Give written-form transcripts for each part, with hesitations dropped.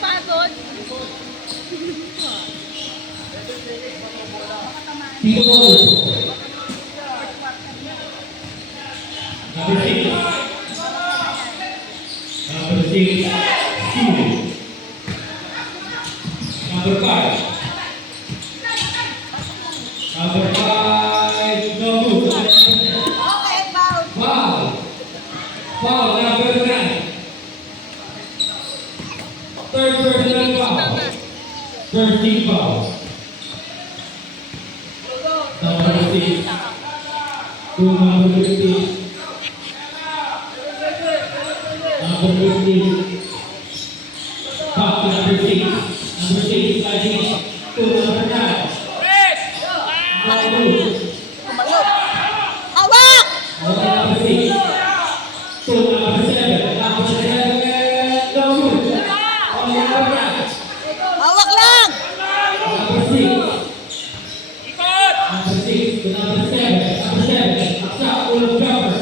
pagod. Tito Boy. Number 6. Number 6, Steve. Number 5. Number 5, no good. Okay, foul. Foul. Foul, number 9. Third personal foul. 13 foul. Number 6. To number 15. Number 15. Back to number 6. Number 6 sliding to number 9. No good. Kumalog. Hawak! Okay, number 6. To number 7. Number 7. No good. Okay, number 9. Hawak lang! Number 6. Number 6 to number 7. Number 7. Aksa, full of jumper.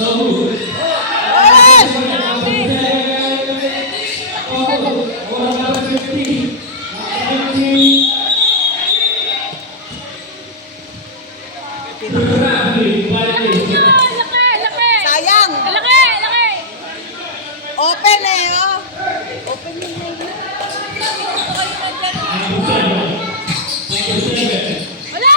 No good. Oy! Number 7. Oh, number 15. Number 15. Sayang! Laki! Open eh, oh. Open yung name. Wala!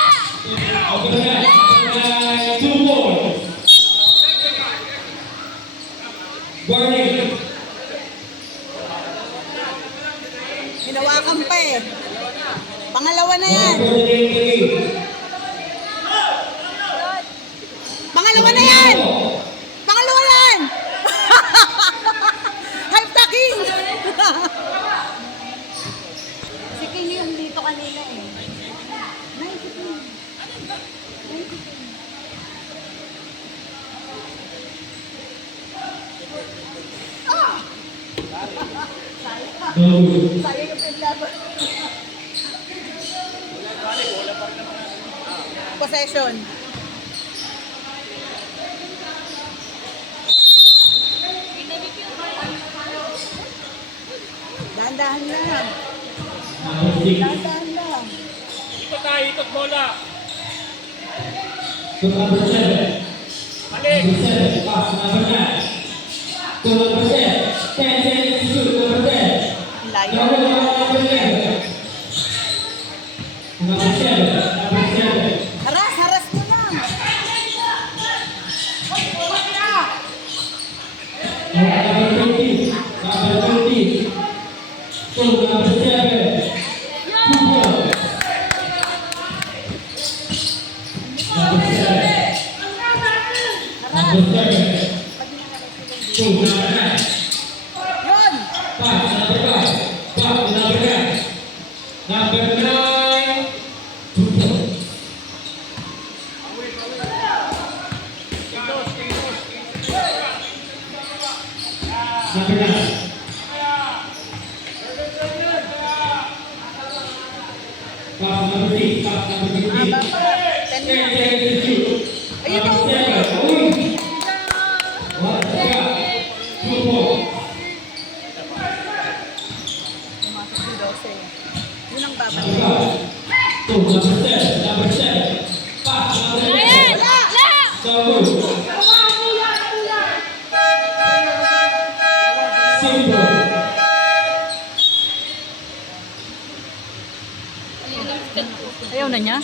Hinawakan pa eh. Pangalawa na yan. Pangalawa na yan! Pangalawa na yan! Hype the king! Si King yung dito kanina eh. Sayang yung pinlaban. Possession. Dahan-dahan lang. Dahan-dahan lang. Ikot bola. To number 7. Balik. Number 7, pass number 9. To number 10. 10 seconds to shoot, number 10. Layo. Number 11. Number 7. Number 7. Haras mo na. Number 15. Number 15. To number 7. 2 points. Number 7. Number 7. To number 9. Yun. Pass number 5. Back to number 9. Number 9. 2 points. Number 9. Pass number 6. Pass number 15. Aba pa. 10 10 na. seconds to shoot. Ayun Number o. 7. Uy! What the God? 2 points. Pumasok si Dose. Yun ang Number babalik. 5. To number 7. Number 7. Pass number 9. Ayan! Wala! Wala! So good. Simple. Ayaw na niya?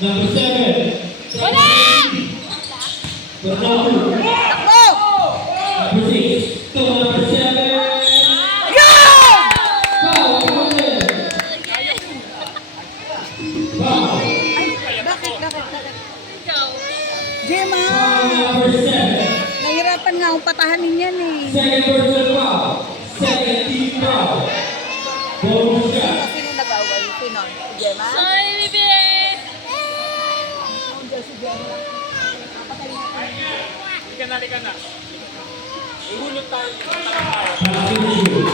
Number 7. Wala! Number 2. Takbo! Number 6. To number 7. Yun! Foul. Foul. Bakit? Ikaw. Gemma! Foul number 7. Nahirapan nga akong patahanin yan eh. Second personal foul. Second team foul. Bonus shot. Sino nag-away? Sino? Si Gemma? Sorry, baby! Si Gemma. Halika na. Ihulot tayo. Passing shoot.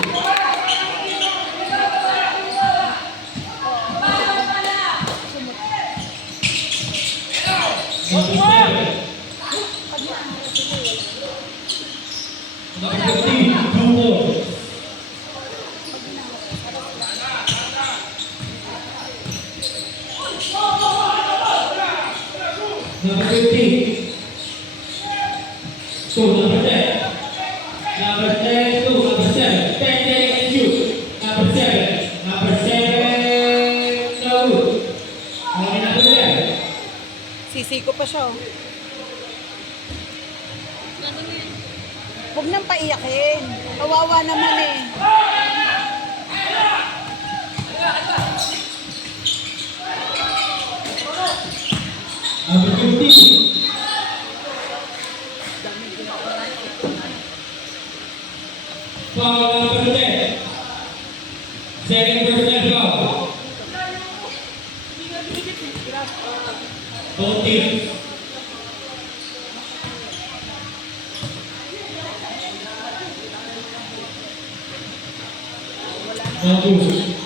Sinisiko pa siya. Oh. Ano yun? Huwag nang paiyakin. Kawawa naman eh. Number 15. Foul number 10. Second personal foul. Both teams. Bagus.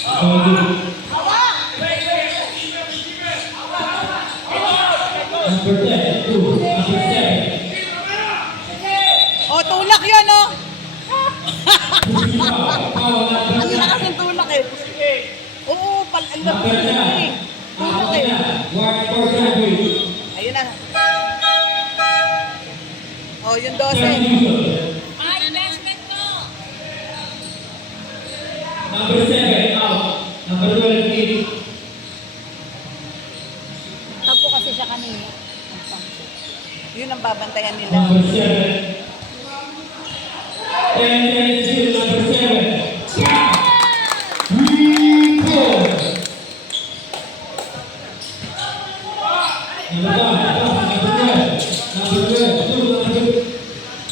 Bagus. Number 10, 2, number 7. Oh, tulak yun, oh. Foul number Ang lakas ng tulak eh. Oo, ang lakas number ng tulak 9. eh. Tulak eh. One for Sandwich. Ayun na. Oh, yung 12. Transition. Ay, investment ko! Number 7, out. Number 12, in. Tapo kasi siya kanina. Yun ang babantayan nila. Number 7. And then number 7. We go.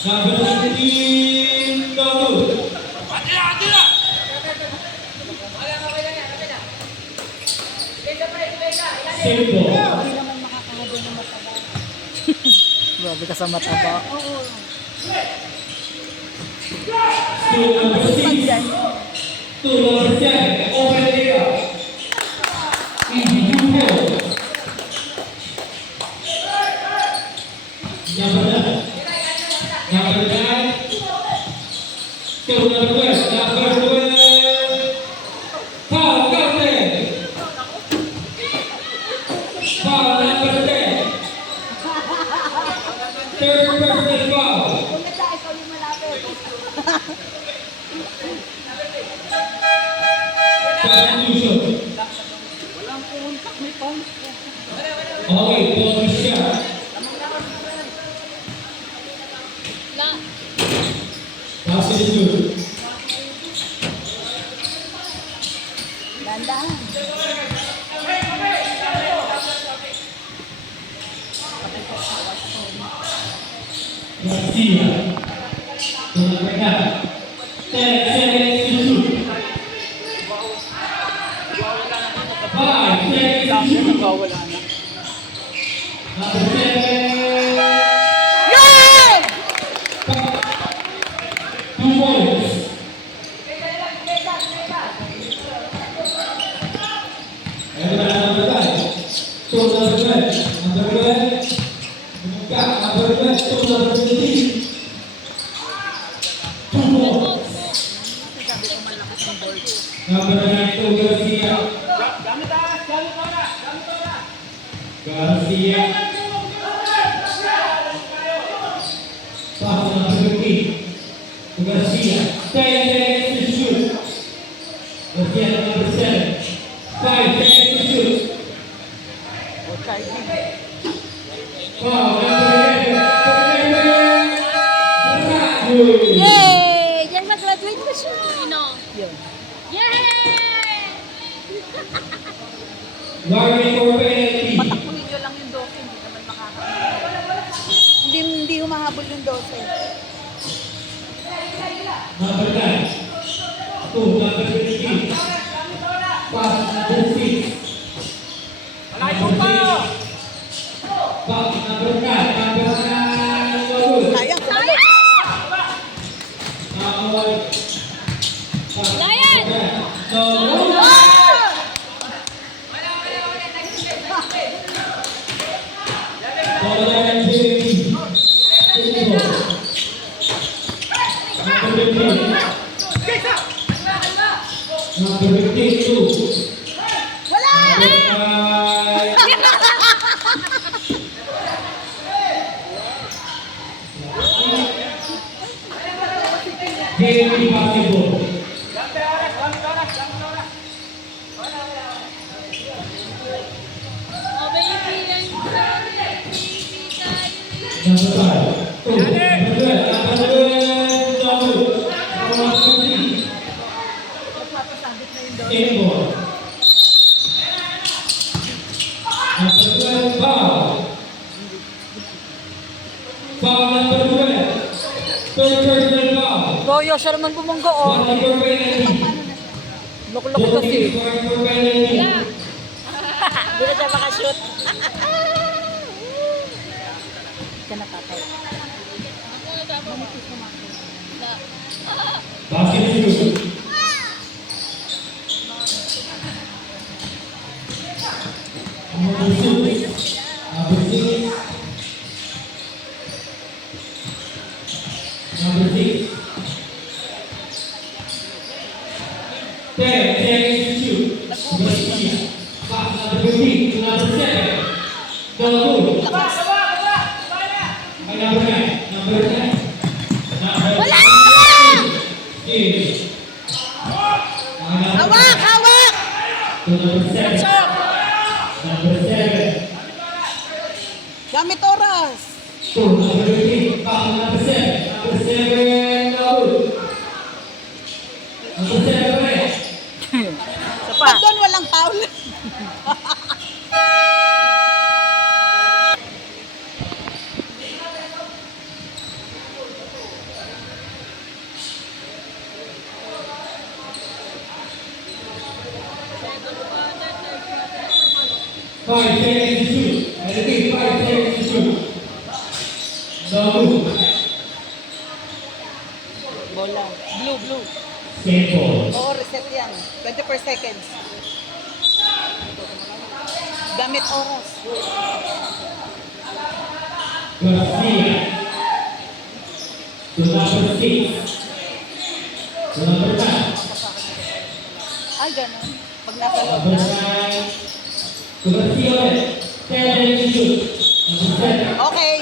Number 15, no good. Simple. Hindi naman makakahabol ng mataba. Grabe ka sa mataba. Two number 6. Two number 7. Open it up. Easy, you hold. Number 9. Number 9. Two number 12. Number 12. Foul, captain. Foul number 10. Third personal foul. Substitution. Okay, bonus shot. La. Substitution. Dandahan. Garcia. Tumakas. 10 seconds to shoot. 5 seconds to shoot. Number 7. Yun! 2 points. Ayan na number 5. So number 12. Number 12. Number 12. So number 13. 2 points. Number 9 to Garcia. Garcia. Pass number 15. To Garcia. 10 seconds to shoot. Garcia number 7. 5 seconds to shoot. Wow, number 11. Good. Yay! Diyan mag-graduate na siya. Sino? Yun. Yay! Warning for penalty. Patakbuhin nyo lang yung 12, hindi naman makakahabol. Hindi humahabol yung 12. Number 9. 2, number 23. Pass number 6. Malayo pa! Pass number 9. Number 9. No good. Sayang, kumalo. Lion! No good. Number 52. Wala! Number 5. JMP basketball. Oh, baby, yan. Number 5. Oh, number 12. Number 12. Number 14. Magpapasabit na yung 12. Skateboard. Number 12, foul. Foul number 12. Third personal foul. Goyo, siya naman bumunggo, oh. One for penalty. Loko-loko kasi. One for penalty. Hindi na siya makashoot. Ka natatay. Basket shoot. Number 6. Number 6. Number 6. 10 seconds to shoot. Garcia. Pass number 15 to number 7. Double. Ay, number 9. Number 9. Wala! Hawak! Hawak! To number 7. Number 7. Gamit oras. To number 15. Pass number 7. Number 7. Double. Number 7. Right. Isa pa. Doon walang foul. Five seconds to shoot. And again, 5 seconds to shoot. Double. Bola. Blue, blue. Skateboard. Oo, reset yan. 24 seconds. Gamit oras. Garcia. To number 6. To number 9. Ay, ganun. Pag nasa loob Number na. 9. To Garcia ulit. 10 seconds to shoot. Number 7. Okay.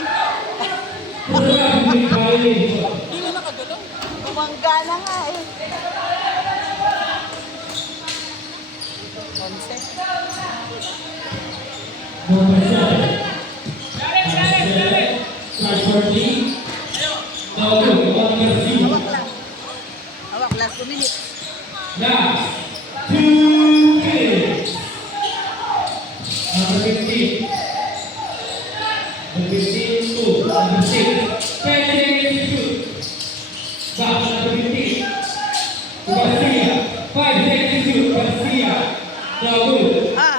Violation. Hindi na nakagalaw. Bumangga na nga eh. 11. Number 7. Number 7. Start for 3. Double. One Garcia. Hawak lang. Hawak, last 2 minutes. Last 2 minutes. Number 15. Number 15 to number 6. 10 seconds to shoot. Back to number 15. To Garcia. 5 seconds to shoot. Garcia. Double. Ah,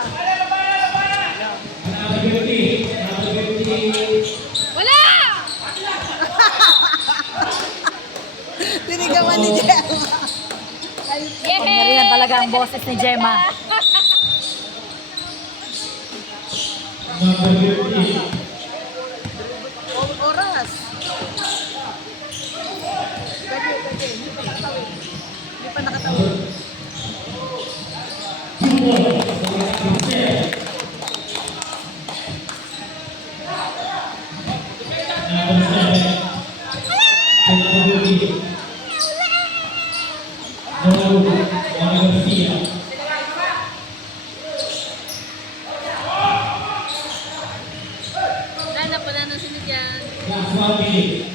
Number 15. Number 15. Wala! tinigawan ni Gemma. Yehey! talaga ang boses ni Gemma. Number 15. Oras. Pwede. Hindi pa nakatawid. Hindi pa nakatawid. 2 more. Number 7. Number 7. To number 15. No, one Garcia. Wala na sila dyan. Last 1 minute.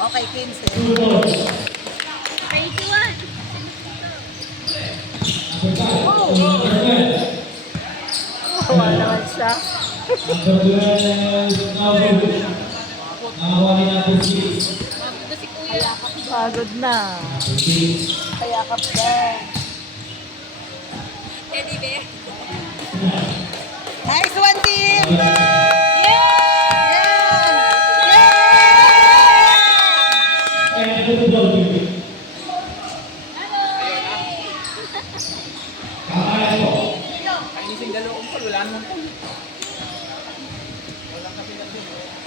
Okay, 15. 2 more. 21. Number 5. Number 12. Wala naman siya. Number 12. Nawawi. Nawawi number 6. Mabot na si Kuya. Pagod na. Number 6. Kaya ka pa. Teddy bear. Nice one, team! Yeah! Yeah! Yeah! And football team. Kakaya po. Kainising dalawang pal, wala naman po.